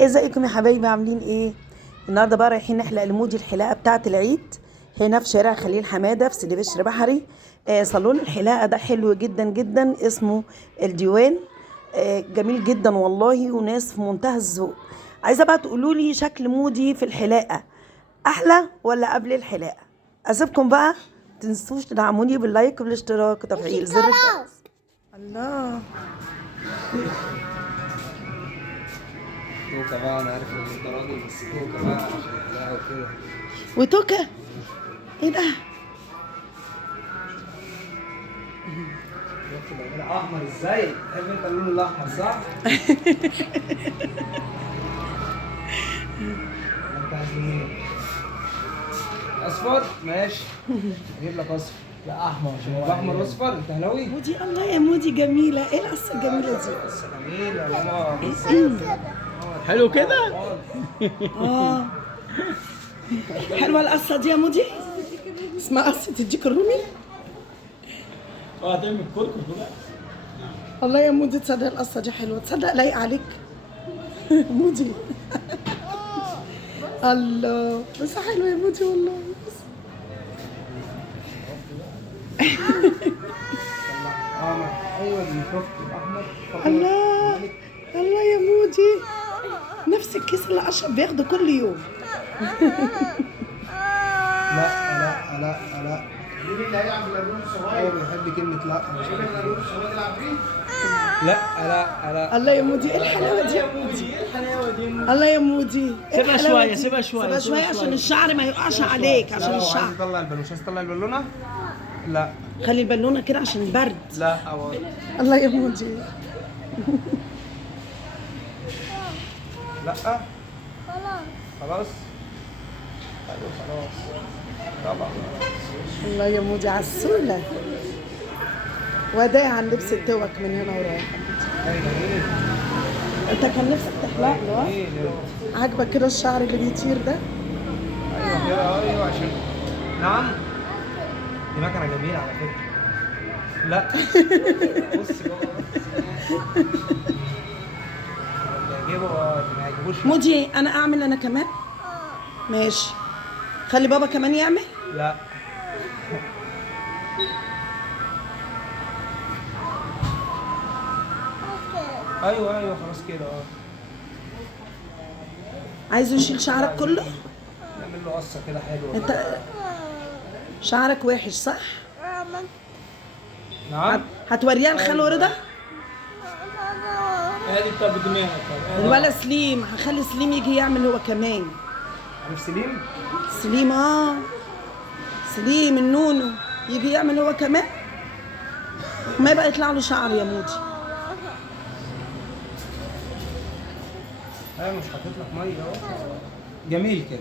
ازيكم يا حبايبي عاملين ايه؟ النهارده بقى رايحين نحلق لمودي الحلاقه بتاعه العيد هنا في شارع خليل حماده في سيدي بشر بحري. صالون الحلاقه ده حلو جدا جدا، اسمه الديوان. جميل جدا والله، وناس في منتهى الذوق. عايزه بقى تقولوا لي شكل مودي في الحلاقه احلى ولا قبل الحلاقه؟ اسيبكم بقى، متنسوش تدعموني باللايك والاشتراك وتفعيل زر الله. توكا بقى، انا عارف ان انت راجل، بس توكا بقى عشان الحلاقه وكده. وتوكا ايه ده؟ شفت بعملها احمر ازاي؟ تحب انت اللون الاحمر صح؟ انت عايز مين؟ اصفر؟ ماشي اجيب لك اصفر. لا احمر، عشان يبقى احمر واصفر. انت هلاوي؟ مودي الله يا مودي جميله، ايه القصه الجميله دي؟ بس جميل يا ماما. حلو كده؟ اه حلوه القصه دي يا مودي، اسمها قصه الديك الرومي. هتعمل كركر بقى. الله يا مودي، تصدق القصه دي حلوه، تصدق لايق عليك مودي. الله بس حلوه يا مودي والله. ايوه اللي شفت الاحمر. الله الله يا مودي، نفس الكيس اللي اشرف بياخده كل يوم. لا لا لا لا، مين اللي هيلعب باللون الصغير؟ هو بيحب كلمة لا. مش اللون الصغير يلعب فيه؟ لا لا لا. الله يا مودي، ايه الحلاوه دي يا مودي؟ ايه الحلاوه دي؟ الله يا مودي، إيه سيبها الحلاوة شويه دي؟ سيبها شويه سيبها شويه عشان الشعر ما يقعش عليك، عشان لا، هو الشعر. عايز يطلع البالونه. مش عايز تطلع البالونه؟ لا خلي البالونه كده عشان البرد. لا هو الله يا مودي. لا خلاص. ايوه خلاص طبعا. الله يا مودي عسولة، وداع عن لبس التوك من هنا ورايح. ايوه جميل. انت كان نفسك تحلق له؟ جميل. عاجبك كده الشعر اللي بيطير ده؟ ايوه كده، ايوه عشان نعم. دي مكنه جميله على فكره. لا بص جوه اللي يعجبه اللي ما يعجبوش لا. مودي انا اعمل انا كمان؟ ماشي، خلي بابا كمان يعمل. لا ايوه ايوه خلاص كده عايزه يشيل شعرك كله؟ نعمل له قصه كده حلوه. انت شعرك وحش صح؟ نعم. هتوريها لخاله رضا؟ ادي بتاع بدماغك. الولا سليم، هخلي سليم يجي يعمل هو كمان. عارف سليم؟ سليم سليم النونو يجي يعمل هو كمان، ما يبقى يطلع له شعر يا مودي. ايوه مش حاطط لك ميه اهو. جميل كده.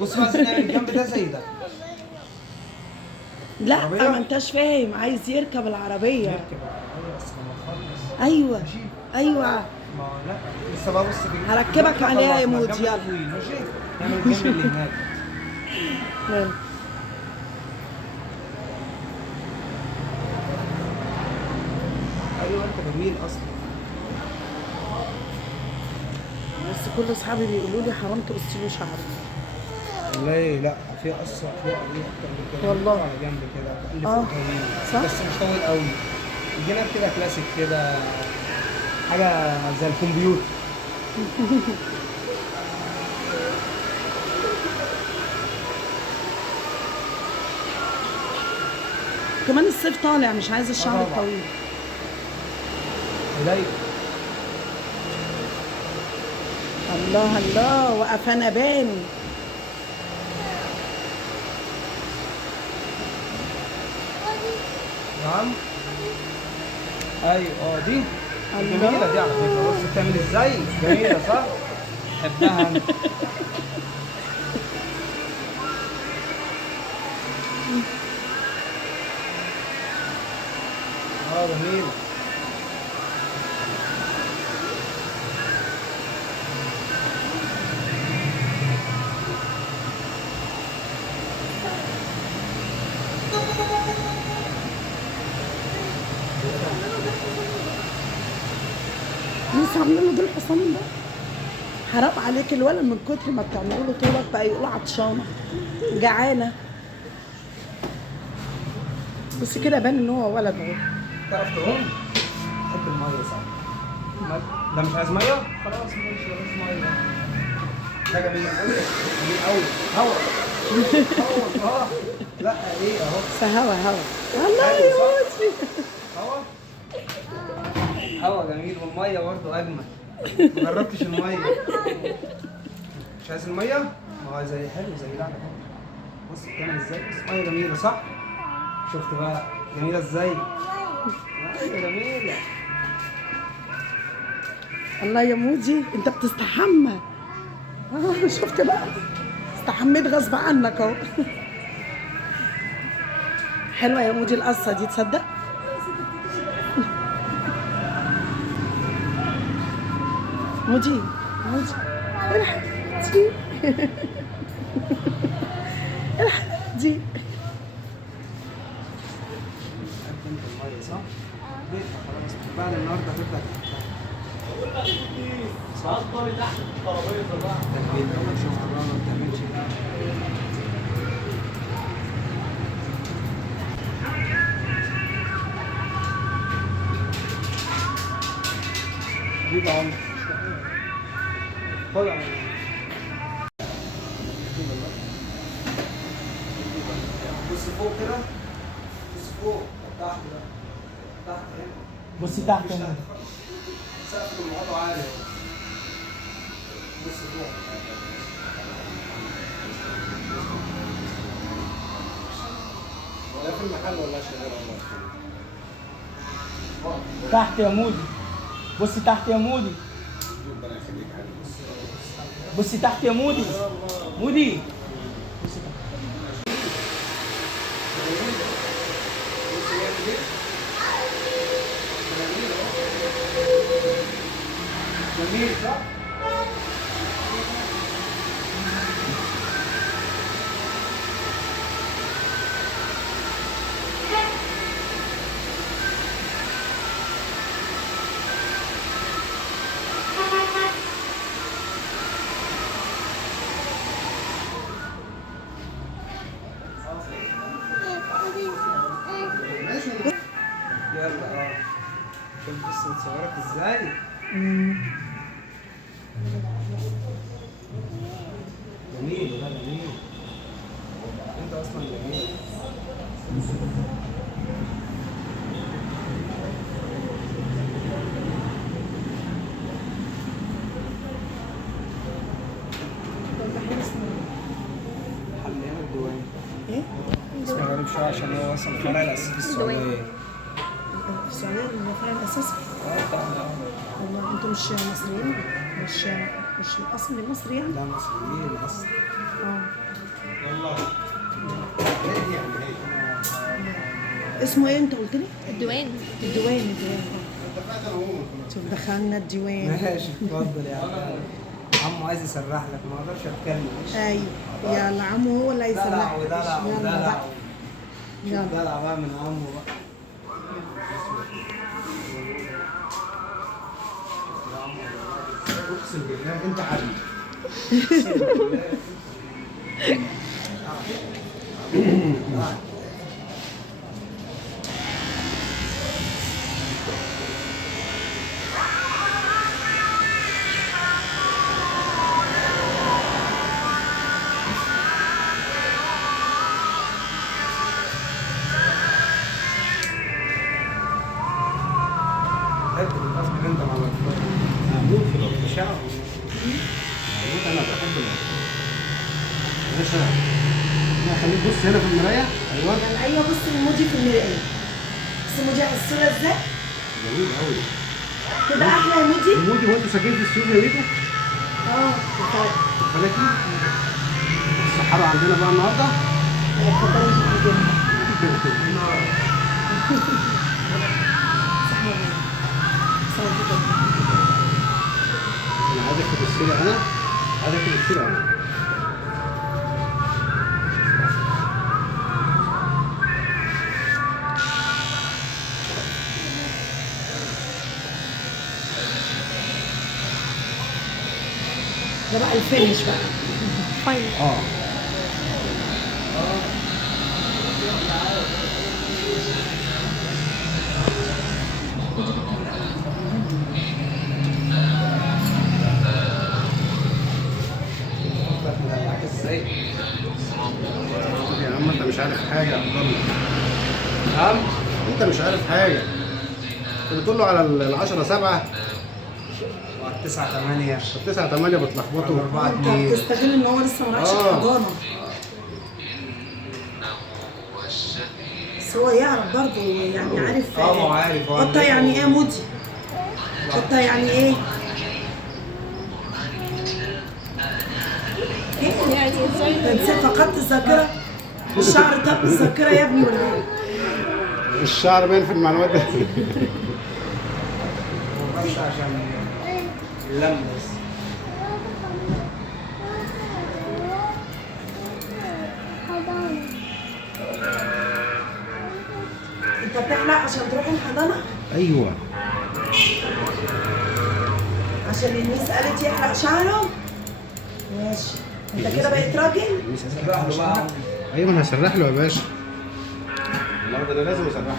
بص بقى، عايزين نعمل الجنب ده زي ده. لا عربية؟ ما انتش فاهم، عايز يركب العربية. نركب العربية بس لما نخلص. ايوه ماشي. ايوه، ما لا لسه بقى. بص في هركبك عليها يا مودي، الجنب يلا. طويل، ماشي. نعمل الجنب اللي هناك. يلا. ايوه انت جميل اصلا. بس كل اصحابي بيقولوا لي حرام تقصي له شعره. والله لا، في قصه فوق دي اكتر من كده. والله. على جنب كده اللي اه. فوق طويل. صح. بس مش طويل قوي. الجنب كده كلاسيك كده، حاجه زي الكمبيوتر. كمان الصيف طالع، مش عايز الشعر طبعا. الطويل. قليل. الله الله، وقفانا بان. نعم. ايوه دي الله. جميله دي على فكره. بص بتعمل ازاي، جميله صح؟ بحبها انا. جميله. لسه عاملين له دول الحصان ده. حرام عليك الولد من كتر ما بتعملوا له طولك بقى يقول عطشانه جعانه. بس كده بان ان هو ولد اهو. تعرف تعوم؟ تحب الميه صح؟ ده مش عايز ميه؟ خلاص ماشي مفيش ميه. ده جميل قوي جميل قوي. هوا هوا لا ايه اهو. فهوا هوا والله يا موتي. هوا هوا جميل والميه برضه اجمل. ما جربتش الميه. مش عايز الميه؟ ما هو زي حلو زي لعنة. بص بتعمل ازاي؟ بس ميه جميله صح؟ شفت بقى جميله ازاي؟ ميه جميله. الله يا موجي انت بتستحمى. شفت بقى استحميت غصب عنك اهو. حلوه يا موجي القصه دي تصدق. موجي موجي الحق دي الحق دي. تحب انت الميه صح؟ بيتها خلاص بعد النهارده هتبدا تحبها. اصلا تحت الترابيزه بقى. تكبير اول شفت بقى ما بتعملش كده. حبيبي عمر خد عمر. بص فوق كده بص فوق تحت ده تحت هنا. بصي تحت مفيش هنا. تحت خالص. سقف الموضوع عالي اهو. بص فوق. ده في المحل ولا شغال والله؟ تحت يا مودي. بصي تحت يا مودي. ربنا يخليك يا حبيبي. بصي تحت يا مودي. مودي. جميل صح؟ يلا شوف بس نصورك ازاي. جميل ده جميل. انت اصلا جميل. محل هنا الديواني. ايه؟ اسمه غريب شويه عشان هو اصلا الفرع الاساسي في السعوديه. في السعوديه الرفاع الاساسي. لا والله انتوا مش مصريين؟ مش الاصل مصري يعني؟ لا مصريين اصلا. اسمه ايه انت قلت لي؟ الديوان. الديوان. شوف دخلنا الديوان. ماشي اتفضل يا عم. عمو عايز يسرح لك ما اقدرش اتكلم. ايوه يلا عمو هو اللي دلع هيسمعك. ودلع يلا ودلع. بقى. شوف يلا. دلع بقى من عمو بقى. اقسم بالله انت حبيبي. اقسم بالله. حته الغصب انت مع الاطفال. هموت في الاطفال. هموت انا بحب الاطفال. يا باشا انا خليك بص هنا في المرايه. ايوه ايوه بص الموجي في المرايه. بص الموجي على الصوره ازاي؟ جميل قوي. كده احلى يا موجي؟ المودي وانتوا ساكنين في السوق يا بيتو؟ اه فلكي الصحراء عندنا بقى النهارده. انا عايزك تبص لي انا عايزك تبص لي انا. ده بقى الفينش بقى. فاين. اه يا عم انت مش عارف حاجه يا عبد الله. نعم. انت مش عارف حاجه. انت بتقول له على ال10 7 9 8 9 8 بتلخبطه. 4 انت 2. بتستغل ان هو لسه ما راحش الحضانه. بس هو يعرف برضه يعني عارف. ما هو عارف. هو قطه يعني ايه يا مودي؟ قطه يعني ايه؟ يعني ازاي؟ انت فقدت الذاكره؟ الشعر طب الذاكره يا ابني ولا ايه؟ الشعر باين في المعلومات دي. بس عشان اللم بس. انت بتحلق عشان تروح الحضانه؟ ايوه عشان الميس قالت يحلق شعره؟ ماشي. انت كده بقيت راجل؟ سرح له بقى. ايوه انا هسرح له يا باشا. النهارده انا لازم اسرحه.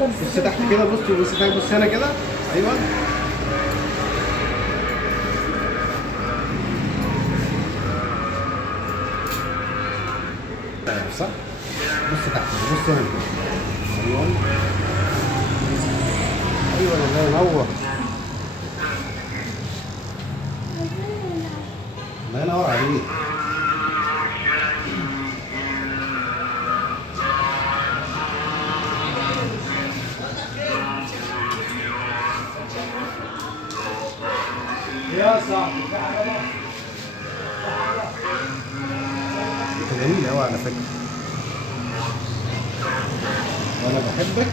بص تحت كده. بص تحت. بص هنا كده. ايوه صح. بص تحت. بص هنا. ايوه ايوه الله ينور. الله ينور عليك. يا صاحبي انت جميل قوي على فكره. وانا بحبك.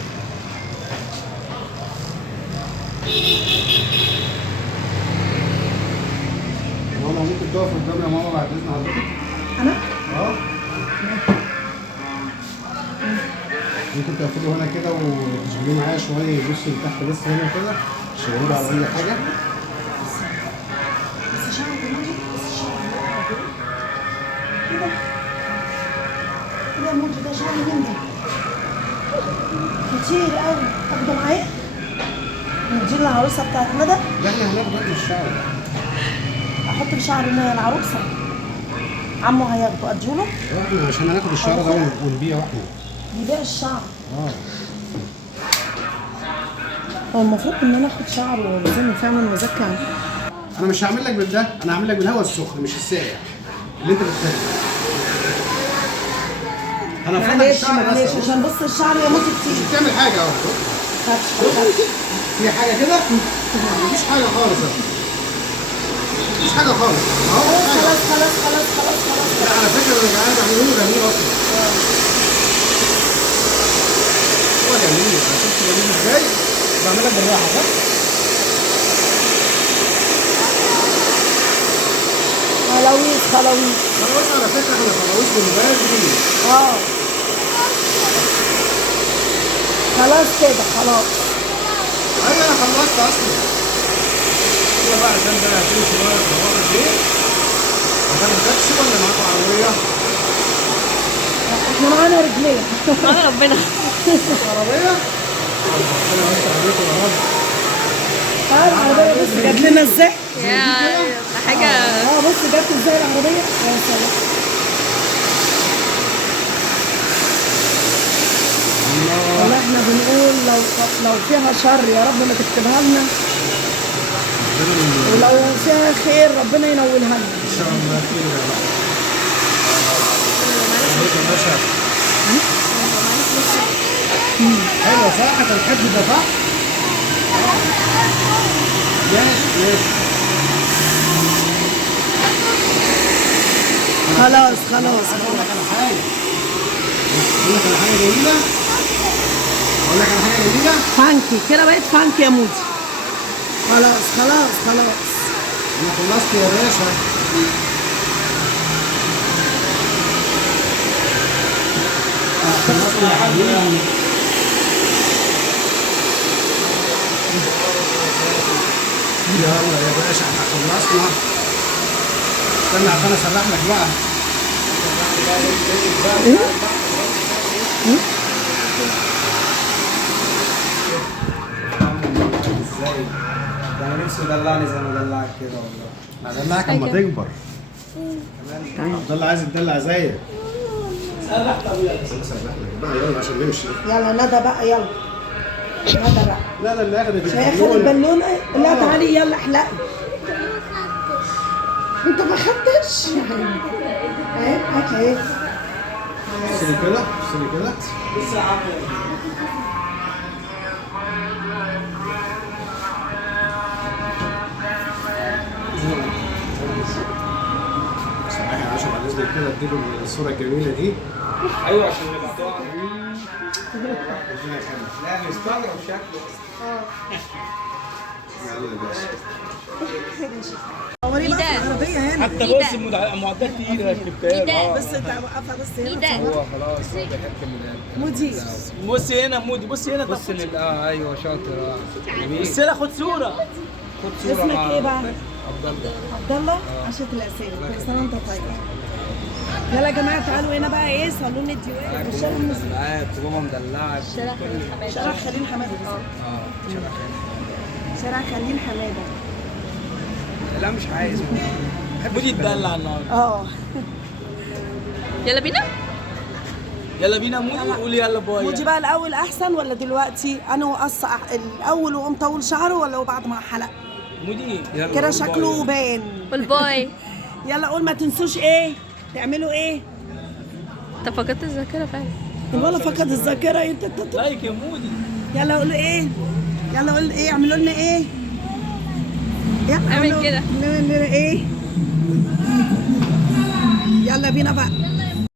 ماما ممكن تقف قدامي يا ماما بعد اذن حضرتك؟ انا؟ اه ممكن تقفلوا هنا كده وتشغلوه معايا شويه. يبصوا لتحت بس هنا كده. شغلوا على اي حاجه. بس شعرك يا مودي. بس شعرك كده. كده يا مودي ده شعر مين ده؟ كتير قوي. تاخده معايا؟ ندي العروسه بتاعت ندى. ده احنا هناخد من الشعر ده. احط في شعر العروسه. عمو هياخده اديله. احنا عشان هناخد الشعر ده ونبيعه احنا. يبيع الشعر. اه هو المفروض ان انا اخد شعر وزن فعلا وازكي عنه. انا مش هعمل لك بالده. انا هعمل لك بالهواء السخن مش الساقع اللي انت بتحبه. انا فاتك معلش الشعر بس معلش أهو. عشان بص الشعر يا موتي مش كتير. بتعمل حاجه اهو. في حاجه كده؟ مفيش حاجه خالص اهو. مفيش حاجه خالص اهو. خلاص خلاص خلاص خلاص خلاص. لا على فكره انا جعان بعمله له جميل اصلا. هو جميل. انا شفت جميل ازاي؟ بعملها بالراحه صح؟ خلاويص خلاويص. خلاص على فكره احنا خلاص من بدري. اه خلاص كده خلاص. ايوه انا خلصت اصلا. كده بقى عشان ده هتمشي بقى في الوقت دي. هتاخد تاكسي ولا معاكم عربيه؟ احنا معانا رجلين. معانا ربنا. عربيه؟ ربنا يستر عليكم يا رب. تعال العربيه بص جت لنا ازاي. يا حاجة. بص جت ازاي العربيه. يا سلام. والله احنا بنقول لو فيها شر يا رب ما تكتبها لنا، ولو فيها خير ربنا ينولها لنا. ان شاء الله خير يا رب. عليكم يا باشا. حلوه صح؟ انت بتحب ده صح؟ ماشي. خلاص خلاص. اقول لك على حاجه. اقول لك على حاجه جميله. اقول لك على حاجه جميله. فانكي كده بقيت فانكي يا مودي. خلاص خلاص خلاص. انا خلصت يا باشا. خلصت يا حبيبي. يلا يا باشا احنا خلصنا. استنى عشان اسرح لك بقى. ازاي؟ ده انا نفسي يدلعني زي ما دلعك كده والله. هدلعك اما تكبر. عبد الله عايز يدلع زيك. سرح طب يلا. انا اسرح لك بقى يلا عشان نمشي. يلا ندى بقى يلا. ندى بقى. لا لا اللي اخدت مش هياخد البالونه؟ لا تعالي يلا احلقي. انت ما خدتش؟ اهي هات اهي. بصي كده بصي كده. بص يا عمو. صباحي يا باشا بعد اذنك كده اديله الصوره الجميله دي. ايوه عشان نبقى لا مستغرب شكله. يلا يا باشا. صوري بقى في العربيه هنا. حتى بص المعدات تقيله ركبتها. بس انت واقفه بس هنا. ده هو خلاص هو بيحب مودي. بص هنا مودي، بص هنا. بص ايوه شاطر جميل. بص هنا خد صوره. خد صوره اسمك مع ايه بقى؟ عبد الله. عبد الله. عشان الاسامي كل سنه وانت طيب. يلا يا جماعه تعالوا هنا بقى ايه صالون الديوان في الشارع المصري. دلعات وبابا مدلعك. شارع خليل حماده. شارع شارع خليل حماده. لا مش عايز مودي يتدلع النهارده. اه يلا بينا. يلا بينا مودي قولي يلا باي. مودي بقى الاول احسن ولا دلوقتي؟ انا وقص الاول وقوم طول شعره ولا بعد ما حلق؟ مودي كده شكله باين. والباي. يلا قول ما تنسوش ايه تعملوا ايه. انت فقدت الذاكرة فعلا. ولا فقد الذاكره انت لايك يا مودي. يلا قولوا ايه. يلا قول ايه اعملوا لنا ايه. اعمل كده. نعمل لنا ايه. يلا بينا بقى.